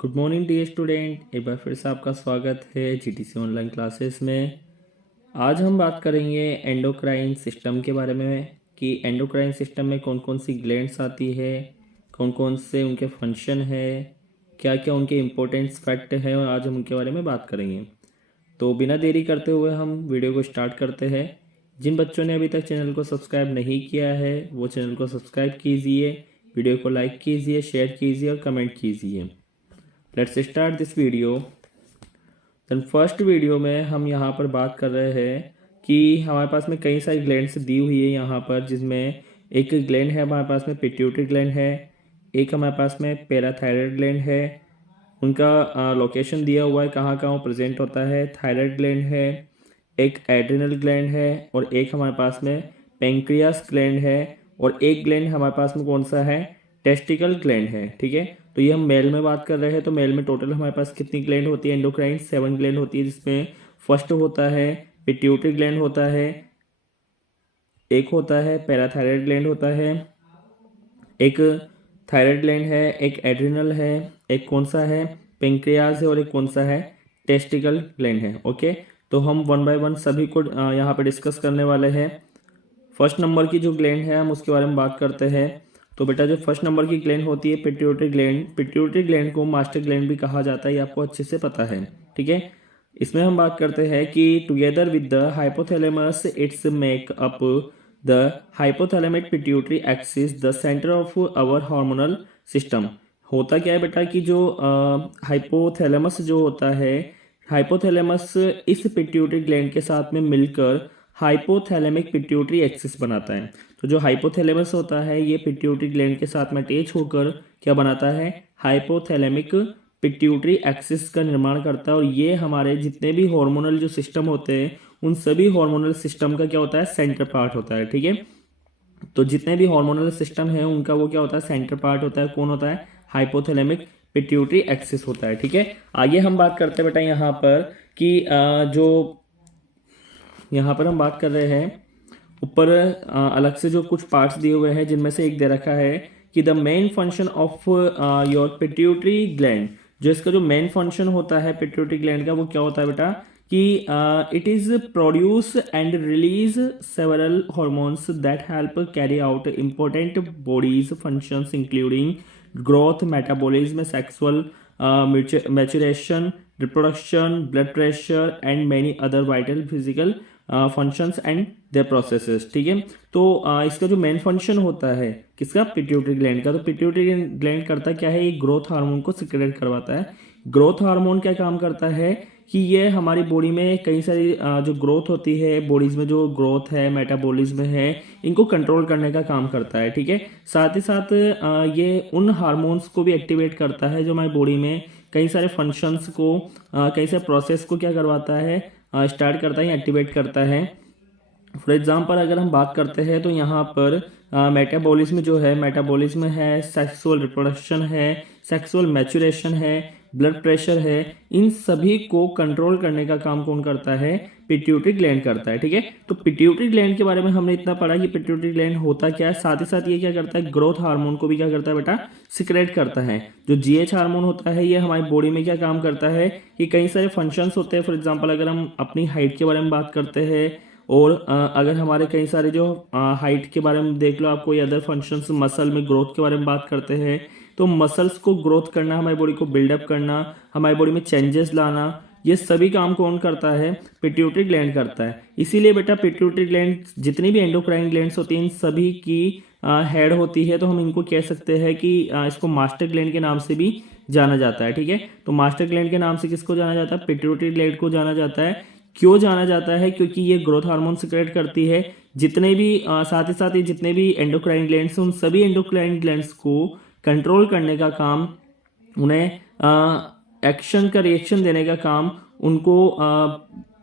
Good morning dear student, एक बार फिर से आपका स्वागत है जीटीसी ऑनलाइन क्लासेस में। आज हम बात करेंगे एंडोक्राइन सिस्टम के बारे में कि एंडोक्राइन सिस्टम में कौन कौन सी ग्लैंड्स आती है, कौन कौन से उनके फंक्शन है, क्या क्या उनके इम्पोर्टेंस फैक्ट है, और आज हम उनके बारे में बात करेंगे। तो बिना देरी करते हुए हम वीडियो को स्टार्ट करते हैं। जिन बच्चों ने अभी तक चैनल को सब्सक्राइब नहीं किया है वो चैनल को सब्सक्राइब कीजिए, वीडियो को लाइक कीजिए, शेयर कीजिए और कमेंट कीजिए। Let's start this video. Then first video में हम यहाँ पर बात कर रहे हैं कि हमारे पास में कई सारी ग्लैंड्स दी हुई है यहाँ पर, जिसमें एक ग्लैंड है हमारे पास में पिट्यूटरी ग्लैंड है, एक हमारे पास में पैराथायराइड ग्लैंड है। उनका लोकेशन दिया हुआ है, कहाँ कहाँ वो प्रेजेंट होता है। थायराइड ग्लैंड है, एक एड्रिनल ग्लैंड है और एक हमारे पास में पेंक्रियास ग्लैंड है, और एक ग्लैंड हमारे पास में कौन सा है, टेस्टिकल ग्लैंड है। ठीक है, तो ये हम मेल में बात कर रहे हैं। तो मेल में टोटल हमारे पास कितनी ग्लैंड होती है एंडोक्राइन? 7 ग्लैंड होती है, जिसमें फर्स्ट होता है पिट्यूटरी ग्लैंड होता है, एक होता है पैराथायराइड ग्लैंड होता है, एक थायराइड ग्लैंड है, एक एड्रिनल है, एक कौन सा है, पेंक्रियास है, और एक कौन सा है, टेस्टिकल ग्लैंड है। ओके, तो हम वन बाय वन सभी को यहाँ पे डिस्कस करने वाले हैं। फर्स्ट नंबर की जो ग्लैंड है हम उसके बारे में बात करते हैं। तो बेटा जो फर्स्ट नंबर की ग्लैंड होती है पिट्यूटरी ग्लैंड, पिट्यूटरी ग्लैंड को मास्टर ग्लैंड भी कहा जाता है, ये आपको अच्छे से पता है। ठीक है, इसमें हम बात करते हैं कि together with the hypothalamus it's make up the hypothalamic pituitary axis the centre of our hormonal system. होता क्या है बेटा कि जो हाइपोथैलेमस जो होता है, हाइपोथैलेमस इस पिट्यूटरी ग्लैंड के साथ में मिलकर हाइपोथैलेमिक पिट्यूटरी एक्सिस बनाता है। तो जो हाइपोथैलेमस होता है ये पिट्यूटरी ग्लैंड के साथ में अटैच होकर क्या बनाता है, हाइपोथैलेमिक पिट्यूटरी एक्सिस का निर्माण करता है। और ये हमारे जितने भी हार्मोनल जो सिस्टम होते हैं उन सभी हार्मोनल सिस्टम का क्या होता है, सेंटर पार्ट होता है। ठीक है, तो जितने भी हार्मोनल सिस्टम है उनका वो क्या होता है, सेंटर पार्ट होता है। कौन होता है, हाइपोथैलेमिक पिट्यूटरी एक्सिस होता है। ठीक है, आगे हम बात करते हैं बेटा यहाँ पर कि जो यहाँ पर हम बात कर रहे हैं ऊपर अलग से जो कुछ पार्ट्स दिए हुए हैं, जिनमें से एक दे रखा है कि the main function of your pituitary gland. जो इसका जो मेन फंक्शन होता है पिट्यूटरी ग्लैंड का वो क्या होता है बेटा कि it is produce and release several hormones that help carry out important bodies functions including growth, metabolism, sexual maturation, reproduction, blood pressure and many other vital physical functions and their processes. ठीक है, तो इसका जो main function होता है किसका, pituitary gland का, तो पिट्यूटरी ग्लैंड करता क्या है, ये ग्रोथ हार्मोन को सिक्रेट करवाता है। ग्रोथ हार्मोन क्या काम करता है कि ये हमारी बॉडी में कई सारी जो ग्रोथ होती है, बॉडीज में जो ग्रोथ है, मेटाबॉलिज्म है, इनको कंट्रोल करने का काम करता है। ठीक है, साथ ही साथ ये उन हार्मोन्स को भी एक्टिवेट करता है जो हमारी बॉडी में कई सारे फंक्शंस को, कई सारे प्रोसेस को क्या करवाता है, स्टार्ट करता है, एक्टिवेट करता है। फॉर एग्जांपल अगर हम बात करते हैं तो यहाँ पर मेटाबॉलिज्म जो है, मेटाबॉलिज्म है, सेक्सुअल रिप्रोडक्शन है, सेक्सुअल मैच्योरेशन है, ब्लड प्रेशर है, इन सभी को कंट्रोल करने का काम कौन करता है, पिट्यूटरी ग्लैंड करता है। ठीक है, तो पिट्यूटरी ग्लैंड के बारे में हमने इतना पढ़ा कि पिट्यूटरी ग्लैंड होता क्या है, साथ ही साथ ये क्या करता है, ग्रोथ हार्मोन को भी क्या करता है बेटा, सिक्रेट करता है। जो जीएच हार्मोन होता है ये हमारी बॉडी में क्या काम करता है कि कई सारे फंक्शंस होते हैं। फॉर एग्जाम्पल अगर हम अपनी हाइट के बारे में बात करते हैं, और अगर हमारे कई सारे जो हाइट के बारे में देख लो आप, कोई अदर फंक्शंस, मसल में ग्रोथ के बारे में बात करते हैं, तो मसल्स को ग्रोथ करना, हमारी बॉडी को बिल्डअप करना, हमारी बॉडी में चेंजेस लाना, ये सभी काम कौन करता है, पिट्यूटरी ग्लैंड करता है। इसीलिए बेटा पिट्यूटरी ग्लैंड, जितनी भी एंडोक्राइन ग्लैंड्स होती हैं इन सभी की हेड होती है। तो हम इनको कह सकते हैं कि इसको मास्टर ग्लैंड के नाम से भी जाना जाता है। ठीक है, तो मास्टर ग्लैंड के नाम से किसको जाना जाता है, पिट्यूटरी ग्लैंड को जाना जाता है। क्यों जाना जाता है, क्योंकि ये ग्रोथ हार्मोन सिक्रेट करती है। जितने भी साथ ही साथ ये जितने भी एंडोक्राइन ग्लैंड्स हैं उन सभी एंडोक्राइन ग्लैंड्स को कंट्रोल करने का काम, उन्हें एक्शन का रिएक्शन देने का काम, उनको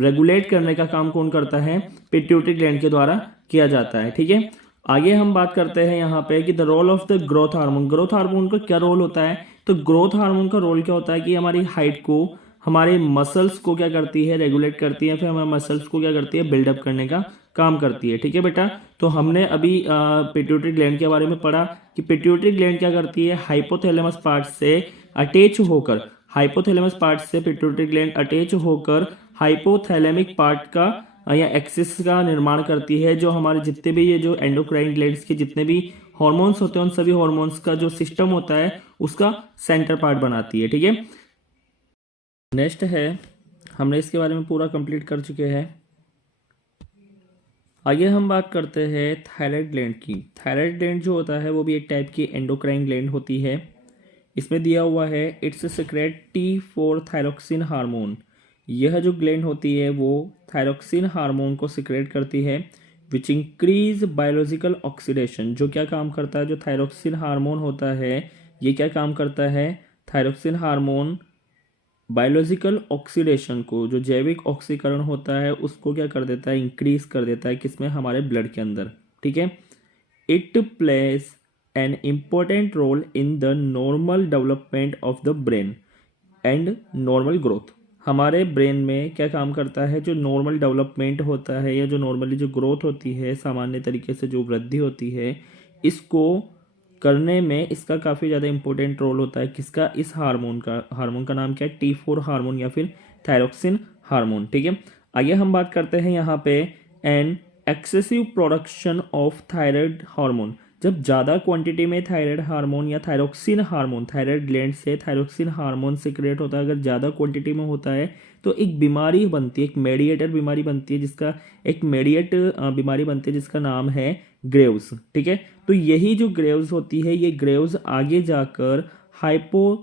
रेगुलेट करने का काम कौन करता है, पिट्यूटरी ग्लैंड के द्वारा किया जाता है। ठीक है, आगे हम बात करते हैं यहाँ पे कि the role of the growth hormone. Growth hormone का क्या रोल होता है, तो ग्रोथ हार्मोन का रोल क्या होता है कि हमारी हाइट को, हमारे मसल्स को क्या करती है, रेगुलेट करती है, फिर हमारे मसल्स को क्या करती है, बिल्डअप करने का काम करती है। ठीक है बेटा, तो हमने अभी पिट्यूटरी ग्लैंड के बारे में पढ़ा कि पिट्यूटरी ग्लैंड क्या करती है, हाइपोथैलेमस पार्ट से अटैच होकर, हाइपोथैलेमस पार्ट से पिट्यूटरी ग्लैंड अटैच होकर हाइपोथैलेमिक पार्ट का या एक्सिस का निर्माण करती है। जो हमारे जितने भी ये जो एंडोक्राइन ग्लैंड्स के जितने भी हॉर्मोन्स होते हैं उन सभी हॉर्मोन्स का जो सिस्टम होता है उसका सेंटर पार्ट बनाती है। ठीक है, नेक्स्ट है, हमने इसके बारे में पूरा कंप्लीट कर चुके हैं। आगे हम बात करते हैं थायराइड ग्लैंड की। थायराइड ग्लैंड जो होता है वो भी एक टाइप की एंडोक्राइन ग्लैंड होती है। इसमें दिया हुआ है it's secret T4 thyroxine hormone. यह जो ग्लैंड होती है वो थायरोक्सिन हार्मोन को सिक्रेट करती है विच इंक्रीज बायोलॉजिकल ऑक्सीडेशन। जो क्या काम करता है, जो थायरोक्सिन हार्मोन होता है ये क्या काम करता है, थायरोक्सिन हार्मोन बायोलॉजिकल ऑक्सीडेशन को, जो जैविक ऑक्सीकरण होता है उसको क्या कर देता है, इंक्रीज कर देता है, किसमें, हमारे ब्लड के अंदर। ठीक है, it plays an important role in the normal development of the brain and normal growth. हमारे ब्रेन में क्या काम करता है, जो नॉर्मल डेवलपमेंट होता है या जो नॉर्मली जो ग्रोथ होती है, सामान्य तरीके से जो वृद्धि होती है, इसको करने में इसका काफ़ी ज़्यादा इंपॉर्टेंट रोल होता है। किसका, इस हार्मोन का नाम क्या है, T4 हार्मोन या फिर थायरोक्सिन हार्मोन। ठीक है, आगे हम बात करते हैं यहाँ पे an excessive production of thyroid hormone. जब ज़्यादा क्वांटिटी में थायराइड हार्मोन या थायरोक्सिन हार्मोन, थायराइड ग्लैंड से थायरोक्सिन हार्मोन सिक्रेट होता है, अगर ज़्यादा क्वांटिटी में होता है तो एक बीमारी बनती है, एक मेडिएटर बीमारी बनती है, जिसका एक मेडिएट बीमारी बनती है जिसका नाम है ग्रेव्स। ठीक है, तो यही जो ग्रेव्स होती है, ये ग्रेव्स आगे जाकर hypo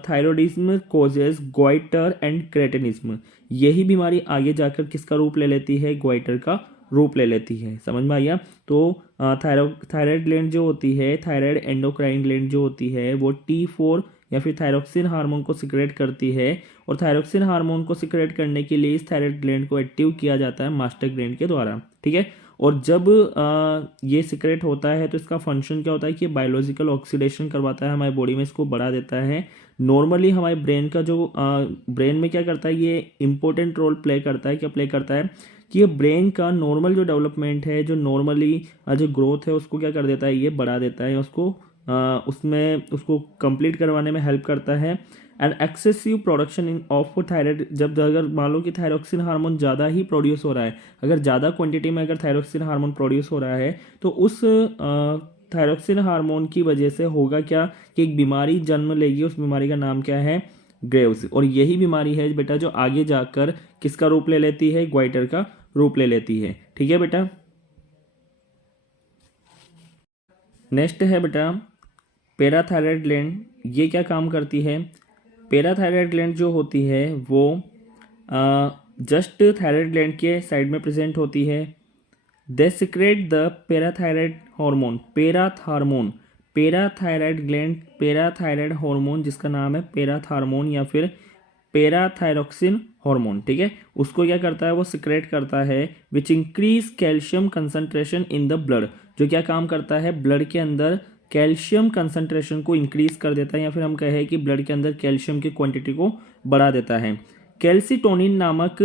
thyroidism causes goitre and cretinism. यही बीमारी आगे जाकर किसका रूप ले लेती है, ग्वाइटर का रूप ले लेती है। समझ में आया। तो थायराइड ग्लैंड जो होती है, थायराइड एंडोक्राइन ग्लैंड जो होती है वो T4 या फिर थायरोक्सिन हार्मोन को सिक्रेट करती है, और थायरोक्सिन हार्मोन को सिक्रेट करने के लिए इस थायराइड ग्लैंड को एक्टिव किया जाता है मास्टर ग्लैंड के द्वारा। ठीक है, और जब ये सिक्रेट होता है तो इसका फंक्शन क्या होता है कि बायोलॉजिकल ऑक्सीडेशन करवाता है हमारी बॉडी में, इसको बढ़ा देता है। नॉर्मली हमारे ब्रेन का जो ब्रेन में क्या करता है, ये इंपॉर्टेंट रोल प्ले करता है। क्या प्ले करता है कि ये ब्रेन का नॉर्मल जो डेवलपमेंट है, जो नॉर्मली जो ग्रोथ है उसको क्या कर देता है, ये बढ़ा देता है, उसको उसको कंप्लीट करवाने में हेल्प करता है। And excessive production in of thyroid, जब अगर मान लो कि थायरोक्सिन हार्मोन ज़्यादा ही प्रोड्यूस हो रहा है, अगर ज़्यादा क्वांटिटी में अगर थायरोक्सिन हार्मोन प्रोड्यूस हो रहा है तो उस थायरोक्सिन हार्मोन की वजह से होगा क्या कि एक बीमारी जन्म लेगी। उस बीमारी का नाम क्या है, ग्रेव्स। और यही बीमारी है बेटा जो आगे जाकर किसका रूप ले लेती है, ग्वाइटर का रूप ले लेती है। ठीक है बेटा, नेक्स्ट है बेटा पैराथायराइड ग्लैंड। ये क्या काम करती है, पैराथायराइड ग्लैंड जो होती है वो जस्ट थायराइड ग्लैंड के साइड में प्रेजेंट होती है। They secrete the parathyroid hormone, parathyroid gland parathyroid hormone जिसका नाम है पैराथार्मोन या फिर पैराथायरोक्सिन हार्मोन। ठीक है, उसको क्या करता है, वो सिक्रेट करता है which increase calcium concentration in the blood. जो क्या काम करता है, ब्लड के अंदर कैल्शियम कंसंट्रेशन को इंक्रीज कर देता है, या फिर हम कहें कि ब्लड के अंदर कैल्शियम की क्वांटिटी को बढ़ा देता है। कैल्सिटोनिन नामक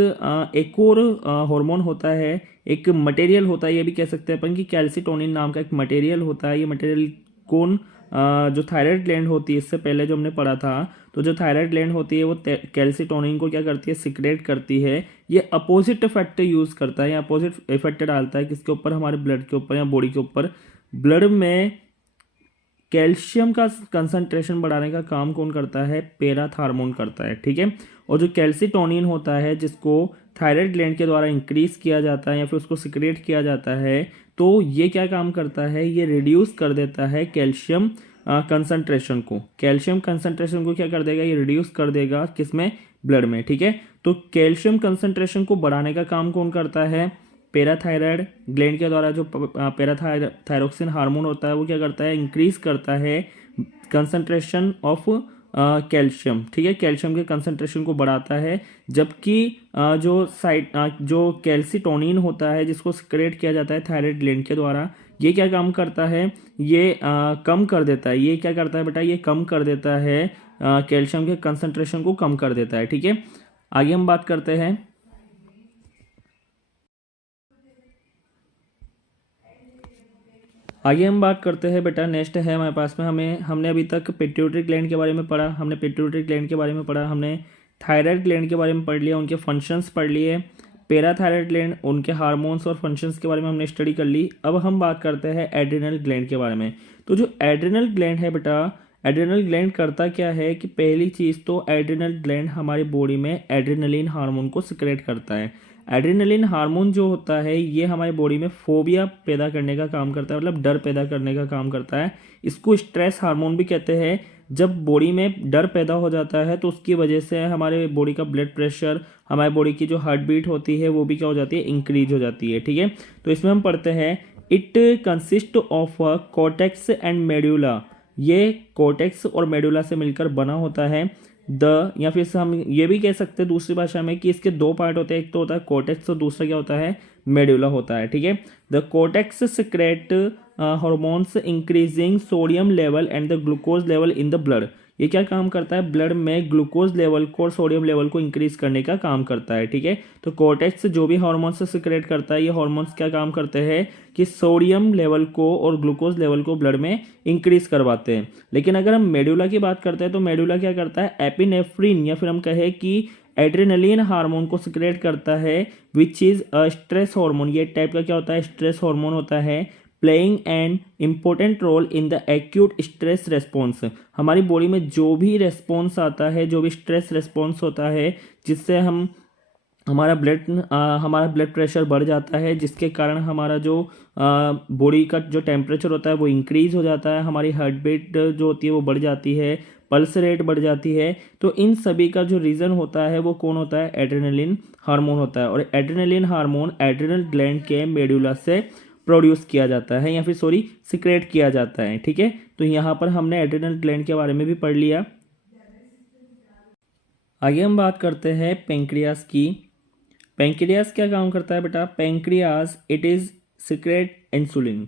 एक और हार्मोन होता है, एक मटेरियल होता है, ये भी कह सकते हैं अपन कि कैल्सिटोनिन नाम का एक मटेरियल होता है। ये मटेरियल कौन, जो थायराइड ग्लैंड होती है, इससे पहले जो हमने पढ़ा था, तो जो थायराइड ग्लैंड होती है वो कैल्सिटोनिन को क्या करती है, सिक्रेट करती है। ये अपोजिट इफेक्ट यूज़ करता है, या अपोजिट इफेक्ट डालता है किसके ऊपर, हमारे ब्लड के ऊपर या बॉडी के ऊपर। ब्लड में कैल्शियम का कंसंट्रेशन बढ़ाने का काम कौन करता है, पैराथार्मोन करता है। ठीक है, और जो कैल्सिटोनिन होता है जिसको थायराइड ग्लैंड के द्वारा इंक्रीज किया जाता है या फिर उसको सिक्रेट किया जाता है, तो ये क्या काम करता है, ये रिड्यूस कर देता है कैल्शियम कंसंट्रेशन को। कैल्शियम कंसंट्रेशन को क्या कर देगा, ये रिड्यूस कर देगा किसमें, ब्लड में। ठीक है, तो कैल्शियम कंसंट्रेशन को बढ़ाने का काम कौन करता है, पैराथायराइड ग्लैंड के द्वारा जो पैराथायरोक्सिन हार्मोन होता है वो क्या करता है, इंक्रीज करता है कंसंट्रेशन ऑफ कैल्शियम। ठीक है, कैल्शियम के कंसंट्रेशन को बढ़ाता है। जबकि जो कैल्सिटोनिन होता है जिसको सिक्रेट किया जाता है थायराइड ग्लैंड के द्वारा, ये क्या काम करता है, ये कम कर देता है। ये क्या करता है बेटा, ये कम कर देता है कैल्शियम के कंसंट्रेशन को कम कर देता है। ठीक है, आगे हम बात करते हैं आगे हम बात करते हैं बेटा, नेक्स्ट है हमारे पास में, हमने अभी तक पिट्यूटरी ग्लैंड के बारे में पढ़ा, हमने पिट्यूटरी ग्लैंड के बारे में पढ़ा, हमने थायराइड ग्लैंड के बारे में पढ़ लिया, उनके फंक्शंस पढ़ लिए, पैराथायराइड ग्लैंड उनके हार्मोन्स और फंक्शंस के बारे में हमने स्टडी कर ली। अब हम बात करते हैं एड्रिनल ग्लैंड के बारे में। तो जो एड्रिनल ग्लैंड है बेटा, एड्रिनल ग्लैंड करता क्या है कि पहली चीज़ तो एड्रिनल ग्लैंड हमारी बॉडी में एड्रिनलिन हार्मोन को सिक्रेट करता है। एड्रिनलिन हार्मोन जो होता है ये हमारी बॉडी में फोबिया पैदा करने का काम करता है, मतलब डर पैदा करने का काम करता है। इसको स्ट्रेस हार्मोन भी कहते हैं। जब बॉडी में डर पैदा हो जाता है तो उसकी वजह से हमारे बॉडी का ब्लड प्रेशर, हमारे बॉडी की जो हार्ट बीट होती है वो भी क्या हो जाती है, इंक्रीज हो जाती है। ठीक है, तो इसमें हम पढ़ते हैं it consist of cortex and medulla. ये कॉर्टेक्स और मेडुला से मिलकर बना होता है। या फिर हम ये भी कह सकते हैं दूसरी भाषा में कि इसके दो पार्ट होते हैं, एक तो होता है कॉर्टेक्स और दूसरा क्या होता है, मेडुला होता है। ठीक है, the cortex secrete hormones increasing sodium level and the glucose level in the blood. ये क्या काम करता है, ब्लड में ग्लूकोज लेवल को और सोडियम लेवल को इंक्रीज करने का काम करता है। ठीक है, तो कॉर्टेक्स जो भी हार्मोन्स सिक्रेट करता है, ये हार्मोन्स क्या काम करते हैं कि सोडियम लेवल को और ग्लूकोज लेवल को ब्लड में इंक्रीज करवाते हैं। लेकिन अगर हम मेडुला की बात करते हैं तो मेडुला क्या करता है, एपिनेफ्रिन या फिर हम कहें कि एड्रेनलिन हार्मोन को सिक्रेट करता है, which is a stress hormone. ये टाइप का क्या होता है, स्ट्रेस हार्मोन होता है, playing an important role in the acute stress response. हमारी बॉडी में जो भी रेस्पॉन्स आता है, जो भी स्ट्रेस रेस्पॉन्स होता है, जिससे हमारा ब्लड प्रेशर बढ़ जाता है, जिसके कारण हमारा जो बॉडी का जो टेम्परेचर होता है वो इंक्रीज हो जाता है, हमारी हार्ट बीट जो होती है वो बढ़ जाती है, पल्स रेट बढ़ जाती है। तो इन सभी का जो रीज़न होता है वो कौन होता है, एड्रेनलिन हार्मोन होता है। और एड्रेनलिन हार्मोन एड्रेनल ग्लैंड के मेडुला से प्रोड्यूस किया जाता है, या फिर सिक्रेट किया जाता है। ठीक है, तो यहाँ पर हमने एड्रेनल ग्लैंड के बारे में भी पढ़ लिया। आगे हम बात करते हैं पेंक्रियास की। पेंक्रियास क्या काम करता है बेटा, pancreas it is secrete insulin.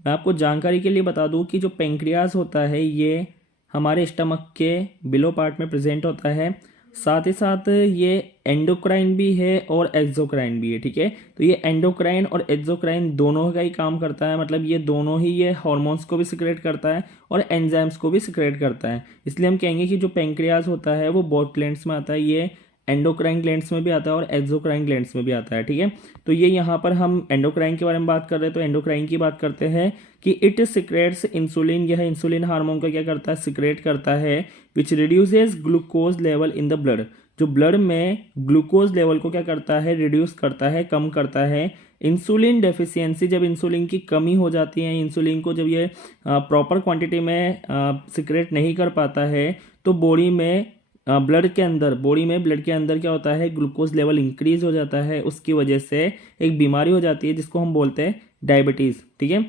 मैं आपको जानकारी के लिए बता दूं कि जो पेंक्रियास होता है ये हमारे स्टमक के बिलो पार्ट में प्रेजेंट होता है, साथ ही साथ ये एंडोक्राइन भी है और एक्सोक्राइन भी है। ठीक है, तो ये एंडोक्राइन और एक्सोक्राइन दोनों का ही काम करता है, मतलब ये दोनों ही ये हार्मोन्स को भी सिक्रेट करता है और एंजाइम्स को भी सिक्रेट करता है। इसलिए हम कहेंगे कि जो पेंक्रियास होता है वो बोथ ग्लैंड्स में आता है, ये एंडोक्राइन ग्लैंड्स में भी आता है और एक्सोक्राइन ग्लैंड्स में भी आता है। ठीक है, तो ये यहाँ पर हम एंडोक्राइन के बारे में बात कर रहे हैं, तो एंडोक्राइन की बात करते हैं कि इट सिक्रेट्स इंसुलिन। यह इंसुलिन हार्मोन का क्या करता है, सिक्रेट करता है, which reduces glucose level in the blood. जो ब्लड में ग्लूकोज लेवल को क्या करता है, रिड्यूस करता है, कम करता है। इंसुलिन डेफिशिएंसी, जब इंसुलिन की कमी हो जाती है, इंसुलिन को जब ये प्रॉपर क्वांटिटी में सिक्रेट नहीं कर पाता है, तो बॉडी में ब्लड के अंदर क्या होता है, ग्लूकोज लेवल इंक्रीज हो जाता है। उसकी वजह से एक बीमारी हो जाती है जिसको हम बोलते हैं डायबिटीज़। ठीक है,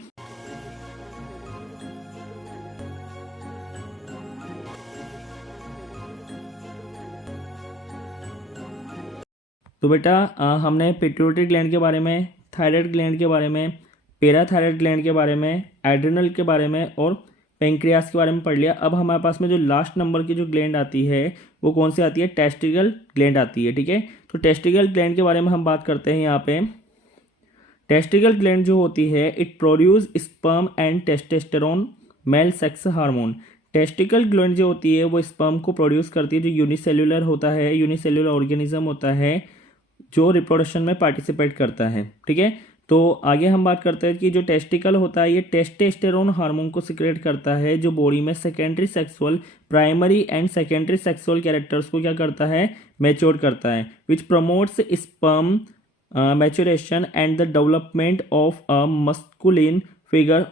तो बेटा हमने पिट्यूटरी ग्लैंड के बारे में, थायराइड ग्लैंड के बारे में, पैराथायराइड ग्लैंड के बारे में, एड्रिनल के बारे में और पेंक्रियास के बारे में पढ़ लिया। अब हमारे पास में जो लास्ट नंबर की जो ग्लैंड आती है वो कौन सी आती है, टेस्टिकल ग्लैंड आती है। ठीक है, तो टेस्टिकल ग्लैंड के बारे में हम बात करते हैं यहाँ पे। टेस्टिकल ग्लैंड जो होती है, it produce sperm and testosterone male sex hormone. Testicle gland जो होती है वो स्पर्म को प्रोड्यूस करती है, जो यूनिसेल्युलर होता है, यूनिसेल्युलर ऑर्गेनिज्म होता है जो रिप्रोडक्शन में पार्टिसिपेट करता है। ठीक है, तो आगे हम बात करते हैं कि जो टेस्टिकल होता है ये टेस्टोस्टेरोन हार्मोन को सिक्रेट करता है, जो बॉडी में secondary sexual, primary and secondary sexual characters को क्या करता है, मैच्योर करता है, which promotes sperm maturation and the development of a masculine figure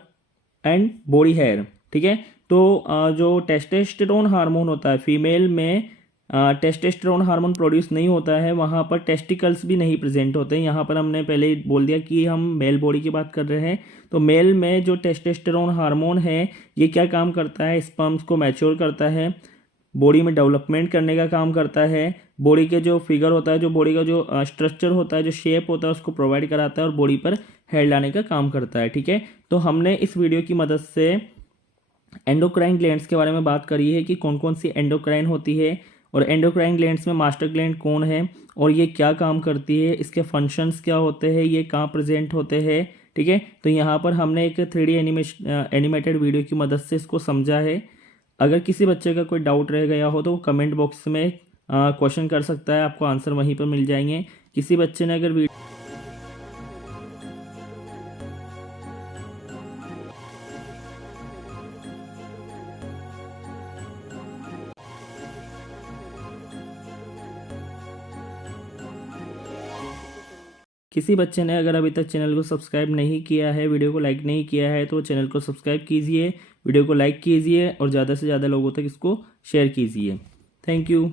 and body hair. ठीक है, तो जो टेस्टोस्टेरोन हार्मोन होता है, फीमेल में टेस्टोस्टेरोन हार्मोन प्रोड्यूस नहीं होता है, वहाँ पर टेस्टिकल्स भी नहीं प्रेजेंट होते हैं। यहाँ पर हमने पहले ही बोल दिया कि हम मेल बॉडी की बात कर रहे हैं, तो मेल में जो टेस्टोस्टेरोन हार्मोन है ये क्या काम करता है, स्पर्म्स को मैच्योर करता है, बॉडी में डेवलपमेंट करने का काम करता है, बॉडी के जो फिगर होता है, जो बॉडी का जो स्ट्रक्चर होता है, जो शेप होता है उसको प्रोवाइड कराता है और बॉडी पर हेयर लाने का काम करता है। ठीक है, तो हमने इस वीडियो की मदद से एंडोक्राइन ग्लैंड्स के बारे में बात करी है कि कौन कौन सी एंडोक्राइन होती है, और एंडोक्राइन ग्लैंड्स में मास्टर ग्लैंड कौन है और ये क्या काम करती है, इसके फंक्शंस क्या होते हैं, ये कहाँ प्रेजेंट होते हैं, ठीक है। तो यहाँ पर हमने एक 3D एनिमेटेड वीडियो की मदद से इसको समझा है। अगर किसी बच्चे का कोई डाउट रह गया हो तो वो कमेंट बॉक्स में क्वेश्चन कर सकता है, आपको आंसर वहीं पर मिल जाएंगे। किसी बच्चे ने अगर किसी बच्चे ने अगर अभी तक चैनल को सब्सक्राइब नहीं किया है, वीडियो को लाइक नहीं किया है, तो चैनल को सब्सक्राइब कीजिए, वीडियो को लाइक कीजिए और ज़्यादा से ज़्यादा लोगों तक इसको शेयर कीजिए। Thank you.